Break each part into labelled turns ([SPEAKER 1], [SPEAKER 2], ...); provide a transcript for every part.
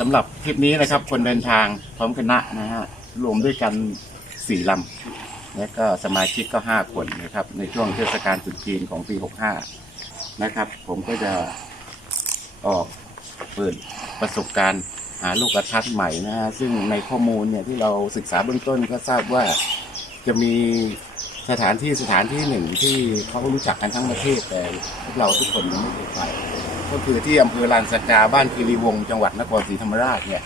[SPEAKER 1] สำหรับทริปนี้นะครับ คนเดินทางพร้อมคณะนะฮะรวมด้วยกันสี่ลำและก็สมาชิกก็ห้าคนนะครับ ในช่วงเทศกาลตรุษจีนของปีหกห้านะครับ ผมก็จะออกเปิดประสบการณ์หาลูกกระทัดใหม่นะฮะซึ่งในข้อมูลเนี่ยที่เราศึกษาเบื้องต้นก็ทราบว่าจะมีสถานที่สถานที่หนึ่งที่เขารู้จักกันทั้งประเทศแต่พวกเราทุกคนยังไม่เคยไป ก็คือที่อำเภอลานสกาบ้านคีรีวงศ์จังหวัดนครศรีธรรมราชเนี่ย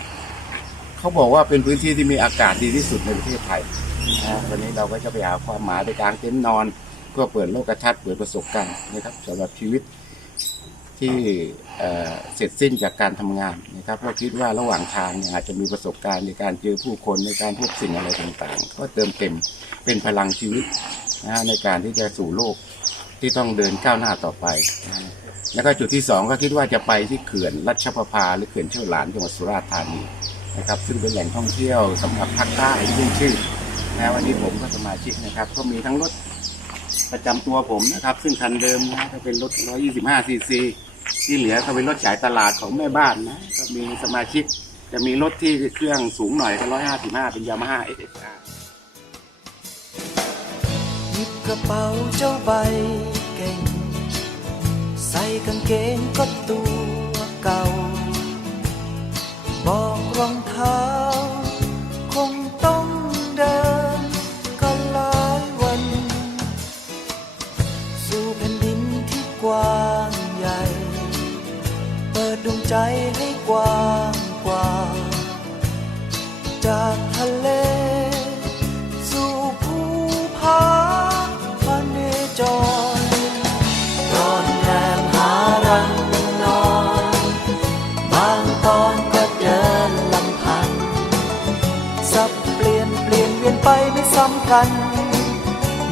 [SPEAKER 1] เขาบอกว่าเป็นพื้นที่ที่มีอากาศดีที่สุดในประเทศไทยนะวันนี้เราก็จะไปหาความหมายไปกลางเต็นท์นอน เพื่อเปิดโลกทัศน์เปิดประสบการณ์นะครับสำหรับชีวิตที่เเสร็จสิ้นจากการทำงานนะครับเพราะคิดว่าระหว่างทางเนี่ยอาจจะมีประสบการณ์ในการเจอผู้คนในการพบสิ่งอะไรต่างๆ ก็เติมเต็มเป็นพลังชีวิตนะในการที่จะสู่โลก ที่ต้องเดินก้าวหน้าต่อไป แล้วก็จุดที่สองก็คิดว่าจะไปที่เขื่อนรัชประภาหรือเขื่อนเชี่ยวหลานจังหวัดสุราษฎร์ธานีนะครับ ซึ่งเป็นแหล่งท่องเที่ยวสำหรับภาคใต้ที่ขึ้นชื่อนะวันนี้ผมก็สมาชิกนะครับ ก็มีทั้งรถประจำตัวผมนะครับ ซึ่งคันเดิมนะก็เป็นรถ 125 ซีซีที่เหลือก็เป็นรถจ่ายตลาดของแม่บ้านนะก็มีสมาชิกจะมีรถที่เครื่องสูงหน่อยก็155 เป็นยามาฮ่าเอสอาร์
[SPEAKER 2] กระเป๋าเจ้าใบเก่ง ใส่กางเกงก็ตัวเก่า บอกรองเท้า คงต้องเดินก็หลายวัน สู่แผ่นดินที่กว้างใหญ่ เปิดดวงใจให้กว้างกว่า จากทะเล กัน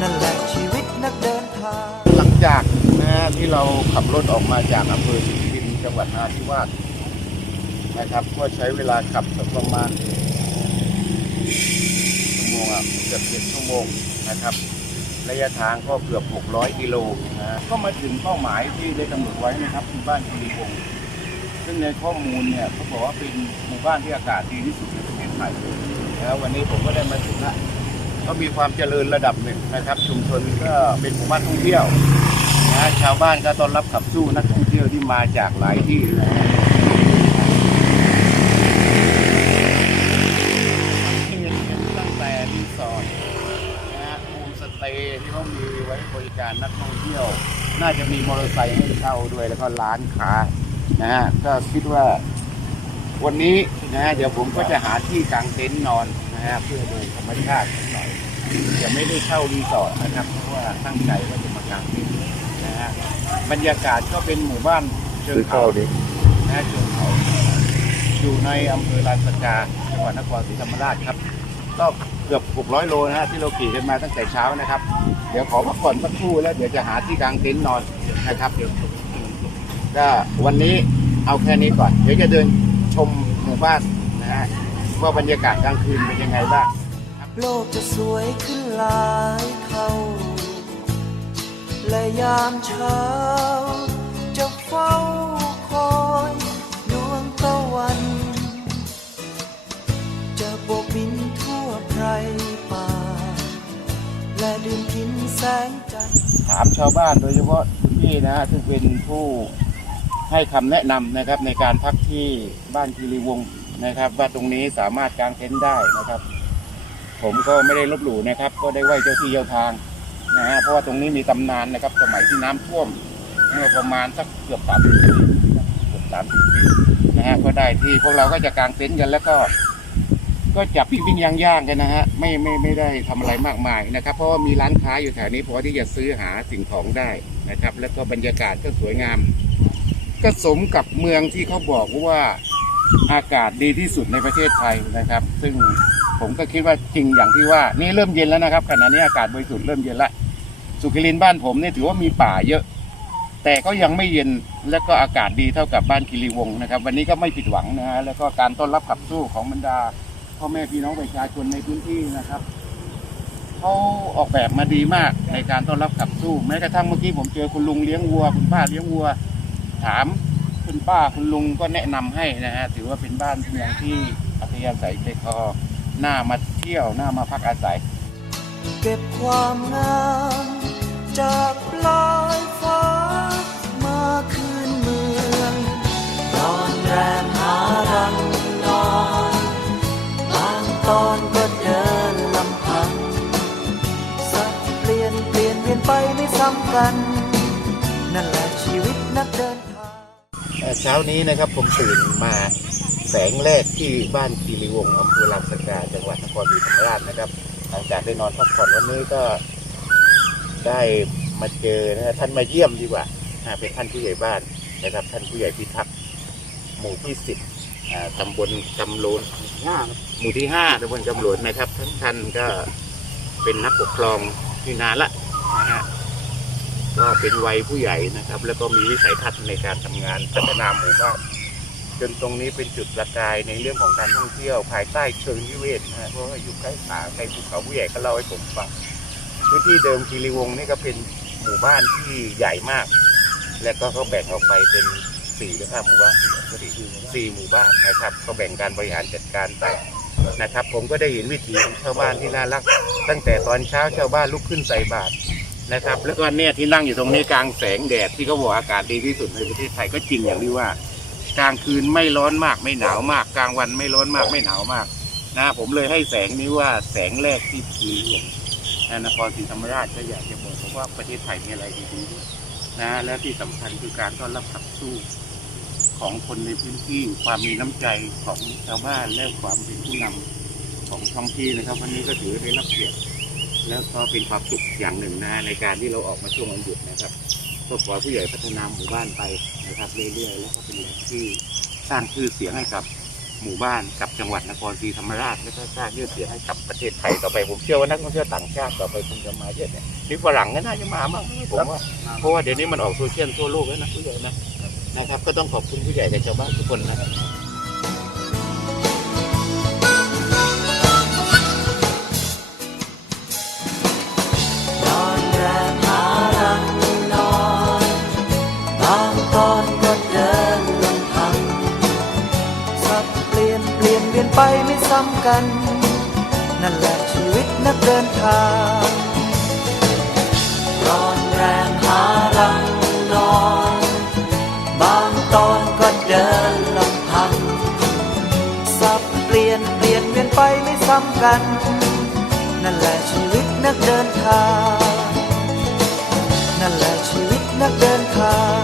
[SPEAKER 2] นั่นแหละชีวิตนักเดินทาง
[SPEAKER 1] หลังจากนะที่เราขับรถออกมาจากอำเภอศรีคินจังหวัดนาธิวาสนะครับ ก็ใช้เวลาขับสักประมาณชั่วโมงอะเกือบเจ็ดชั่วโมงนะครับ ระยะทางก็เกือบ 600 กิโลนะก็มาถึงเป้าหมายที่ได้กำหนดไว้นะครับคือบ้านคีรีวงศ์ซึ่งในข้อมูลเนี่ยเขาบอกว่าเป็นหมู่บ้านที่อากาศดีที่สุดในประเทศไทยแล้ววันนี้ผมก็ได้มาถึงละ ก็มีความเจริญระดับหนึ่งนะครับ ชุมชนก็เป็นหมู่บ้านท่องเที่ยวนะชาวบ้านก็ต้อนรับขับสู้นักท่องเที่ยวที่มาจากหลายที่นะฮะตั้งแต่รีสอร์ทนะฮะโฮมสเตย์ที่เขามีไว้บริการนักท่องเที่ยว น่าจะมีมอเตอร์ไซค์ให้เช่าด้วยแล้วก็ร้านค้านะฮะก็คิดว่าวันนี้นะฮะเดี๋ยวผมก็จะหาที่กางเต็นท์นอน นะฮะเพื่อดูธรรมชาติสักหน่อยจะไม่ได้เช่ารีสอร์ทนะครับเพราะว่าตั้งใจว่าจะมากางเต็นท์นะฮะบรรยากาศก็เป็นหมู่บ้านเชิงเขานะฮะเชิงเขาอยู่ในอำเภอลานสกาจังหวัดนครศรีธรรมราชครับ ก็เกือบ600โลนะฮะที่เราขี่กันมาตั้งแต่เช้านะครับ เดี๋ยวขอพักผ่อนสักครู่แล้วเดี๋ยวจะหาที่กางเต็นท์นอนนะครับก็วันนี้เอาแค่นี้ก่อน เดี๋ยวจะเดินชมหมู่บ้านนะฮะ ว่าบรรยากาศกลางคืนเป็นยังไงบ้าง
[SPEAKER 2] โลกจะสวยขึ้นหลายเท่าและยามเช้า จะเฝ้าคอยดวงตะวัน จะโบกบินทั่วไพรป่า และดื่มกินแสงจันทร์
[SPEAKER 1] ถามชาวบ้านโดยเฉพาะคุณพี่นะฮะซึ่งเป็นผู้ให้คำแนะนำนะครับในการพักที่บ้านคีรีวงศ์ นะครับ ว่าตรงนี้สามารถกางเต็นท์ได้นะครับ ผมก็ไม่ได้ลบหลู่นะครับ ก็ได้ไหว้เจ้าที่เจ้าทางนะฮะเพราะว่าตรงนี้มีตำนานนะครับ สมัยที่น้ำท่วมเมื่อประมาณสักเกือบสามสิบปีนะครับเกือบสามสิบปีนะฮะก็ได้ที่พวกเราก็จะกางเต็นท์กันแล้วก็ ก็จับปิ้งปิ้งย่างย่างๆกันนะฮะไม่ไม่ไม่ได้ทำอะไรมากมายนะครับ เพราะว่ามีร้านค้าอยู่แถวนี้พอที่จะซื้อหาสิ่งของได้นะครับ แล้วก็บรรยากาศก็สวยงาม ก็สมกับเมืองที่เขาบอกว่า อากาศดีที่สุดในประเทศไทยนะครับ ซึ่งผมก็คิดว่าจริงอย่างที่ว่านี่เริ่มเย็นแล้วนะครับขณะนี้อากาศบริสุทธิ์เริ่มเย็นละสุขิรินบ้านผมเนี่ยถือว่ามีป่าเยอะ แต่ก็ยังไม่เย็นและก็อากาศดีเท่ากับบ้านคีรีวงศ์นะครับ วันนี้ก็ไม่ผิดหวังนะฮะแล้วก็การต้อนรับขับสู้ของบรรดาพ่อแม่พี่น้องประชาชนในพื้นที่นะครับเขาออกแบบมาดีมากในการต้อนรับขับสู้แม้กระทั่งเมื่อกี้ผมเจอคุณลุงเลี้ยงวัว คุณป้าเลี้ยงวัว ถาม คุณป้าคุณลุงก็แนะนำให้นะฮะถือว่าเป็นบ้านเมืองที่อัธยาศัยใจคอหน้ามาเที่ยวหน้ามาพักอาศัย
[SPEAKER 2] เก็บความงามจากปลายฟ้ามาคืนเมืองนอนแรมหารังนอนบางตอนก็เดินลำพังสักเปลี่ยนเปลี่ยนเวียนไปไม่ซ้ำกัน นั่นแหละชีวิตนักเดิน
[SPEAKER 1] เอ่อเช้านี้นะครับผมตื่นมาแสงแรกที่บ้านคีรีวงศ์อำเภอลำสกาจังหวัดนครศรีธรรมราชนะครับ หลังจากได้นอนพักผ่อนวันนี้ก็ได้มาเจอนะฮะท่านมาเยี่ยมดีกว่าอ่าเป็นท่านผู้ใหญ่บ้านนะครับ ท่านผู้ใหญ่พิทักษ์หมู่ที่สิบอ่าตำบลจำโลนหมู่ที่ห้าตำบลจำโลนนะครับท่านท่านก็เป็นนักปกครองที่นานละนะฮะ ก็เป็นวัยผู้ใหญ่นะครับ แล้วก็มีวิสัยทัศน์ในการทำงานพัฒนาหมู่บ้านจนตรงนี้เป็นจุดประกายในเรื่องของการท่องเที่ยว ภายใต้เชิงนิเวศนะฮะเพราะว่าอยู่ใกล้ป่าใกล้ภูเขาผู้ใหญ่ก็เล่าให้ผมฟังพื้นที่เดิมคีรีวงนี่ก็เป็นหมู่บ้านที่ใหญ่มาก และก็เขาแบ่งออกไปเป็นสี่หรือห้าหมู่บ้านสี่หมู่บ้านนะครับ ก็แบ่งการบริหารจัดการไปนะครับ ผมก็ได้เห็นวิถีของชาวบ้านที่น่ารัก ตั้งแต่ตอนเช้าชาวบ้านลุกขึ้นใส่บาตร นะครับ แล้วก็เนี่ยที่นั่งอยู่ตรงนี้กลางแสงแดดที่เขาบอกอากาศดีที่สุดในประเทศไทยก็จริงอย่างที่ว่ากลางคืนไม่ร้อนมากไม่หนาวมาก กลางวันไม่ร้อนมากไม่หนาวมากนะผมเลยให้แสงนี้ว่าแสงแรกที่ทีหลวงนะนครศรีธรรมราชก็อยากจะบอกผมว่าประเทศไทยมีอะไรดีๆด้วยนะและที่สำคัญคือการต้อนรับขับสู้ของคนในพื้นที่ความมีน้ำใจของชาวบ้านและความเป็นผู้นำของท้องที่นะครับ วันนี้ก็ถือได้รับเกียรติ แล้วก็เป็นความสุขอย่างหนึ่งนะในการที่เราออกมาช่วงวันหยุดนะครับก็ขอให้ผู้ใหญ่พัฒนาหมู่บ้านไปนะครับเรื่อยๆแล้วก็เป็นแหล่งที่สร้างชื่อเสียงให้กับหมู่บ้านกับจังหวัดนครศรีธรรมราชแล้วก็สร้างชื่อเสียงให้กับประเทศไทยต่อไปผมเชื่อว่านักท่องเที่ยวต่างชาติต่อไปคงจะมาเยอะเนี่ยนี่ฝรั่งก็น่าจะมาบ้างผมว่าเพราะว่าเดี๋ยวนี้มันออกโซเชียลทั่วโลกแล้วนะผู้ใหญ่นะนะครับ ก็ต้องขอบคุณผู้ใหญ่และชาวบ้านทุกคนนะครับ
[SPEAKER 2] ไปไม่ซ้ำกัน นั่นแหละชีวิตนักเดินทางร้อนแรงหารังนอน บางตอนก็เดินลำพัง สับเปลี่ยนเปลี่ยนเวียนไปไม่ซ้ำกัน นั่นแหละชีวิตนักเดินทาง นั่นแหละชีวิตนักเดินทาง